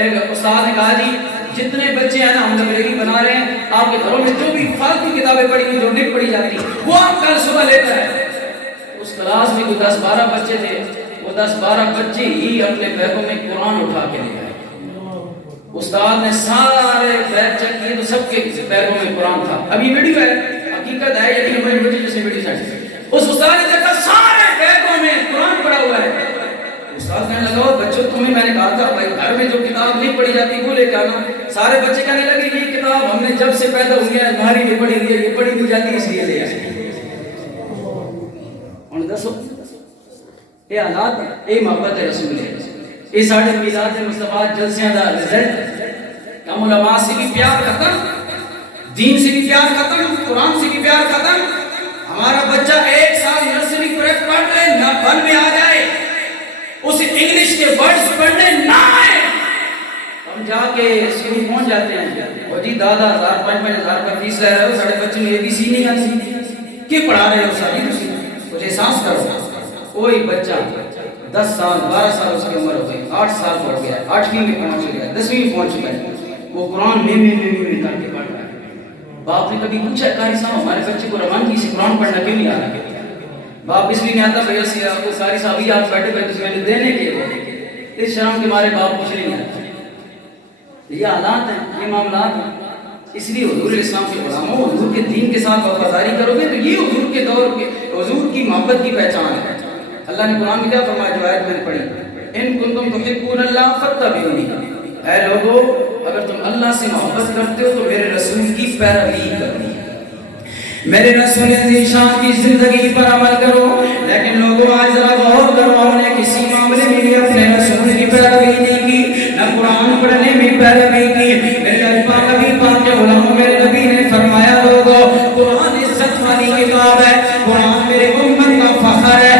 ایک استاد نے کہا جی جتنے بچے ہیں نا ہم لائبریری بنا رہے ہیں، آپ کے گھروں میں جو بھی فالتو کتابیں پڑھی ہوئی جو نہیں پڑھی جاتی وہ آپ کل صبح لے کر آئے۔ اس کلاس میں کوئی 10-12 بچے تھے، وہ 10-12 بچے ہی اپنے بیگوں میں قرآن اٹھا کے لے آئے۔ استاد نے سارے بیگ چیک کیے تو سب کے بیگوں میں قرآن تھا۔ اب یہ ویڈیو ہے، حقیقت ہے، یہ ہماری ویڈیو جیسے ویڈیو چاہیے۔ اس استاد نے دیکھا سارے بیگوں میں قرآن پڑا ہوا ہے۔ استاد کہنے لگا بچوں تمہیں میں نے کہا تھا بھائی گھر میں جو کتاب نہیں پڑھی جاتی وہ لے کے آنا۔ سارے بچے کہنے لگے یہ کتاب ہم نے جب سے پیدا ہوئی ہے ہماری نہیں پڑھی ہوئی ہے، یہ پڑھی نہیں جاتی اس لیے لے آئے۔ اور دسو یہ حالات یہ محبت رسول ہے، یہ ساڑھے میلاد مصطفیٰ جلسیاں دا رزلٹ۔ کم علماء سے بھی پیار ختم، دین سے بھی پیار ختم، قرآن سے بھی پیار ختم۔ ہمارا بچہ 1 سال نرسری پریپ پڑھ لے نہ 1 میں آ جائے، اسے انگلش کے ورڈز پڑھنے نہ آئے، ہم جا کے اسکول پہنچ جاتے ہیں اور جی دادا 1000-5000 کا فیس لے رہے ہو، ساڑھے بچے میں ABC نہیں آتی، کیا پڑھا رہے ہو ساری کچھ احساس کرو۔ کوئی بچہ 10 سال 12 سال اس کی عمر ہو گئی، 8 سال ہو گیا، 8ویں میں پہنچ گیا، 10ویں میں پہنچ گیا، وہ قرآن میں کر کے پڑھ رہا ہے۔ باپ نے کبھی پوچھا قاری صاحب ہمارے بچے کو روانگی سے قرآن پڑھنا کیوں نہیں آ رہا؟ باپ اس لیے نہیں آتا بھیا سے آپ کو قاری صاحب ہی آپ بیٹھے بیٹھے میں نے دینے کے لیے، اس شرم کے مارے باپ کچھ نہیں آتا۔ یہ حالات ہیں، یہ معاملات ہیں۔ اس لیے حضور اسلام کے غلاموں، حضور کے دین کے ساتھ وفاداری کرو گے تو یہ حضور کے دور کے حضور کی محبت کی پہچان ہے۔ اللہ نے قرآن میں کیا فرمایا جو آیت میں نے پڑھی، ان کنتم تحبون اللہ فاتبعونی، اے لوگو اگر تم اللہ سے محبت کرتے ہو تو میرے رسول کی پیروی کرو، میرے رسول ذیشان کی زندگی پر عمل کرو۔ لیکن لوگوں آج ذرا غور کرو، ہم نے کسی معاملے میں بھی اپنے رسول کی پیروی نہیں کی، نہ قرآن پڑھنے میں پیروی کی۔ میرے اجبا نبی پاک کے غلاموں میرے نبی نے فرمایا لوگوں قرآن عزت والی کتاب ہے، قرآن میرے امت کا فخر ہے،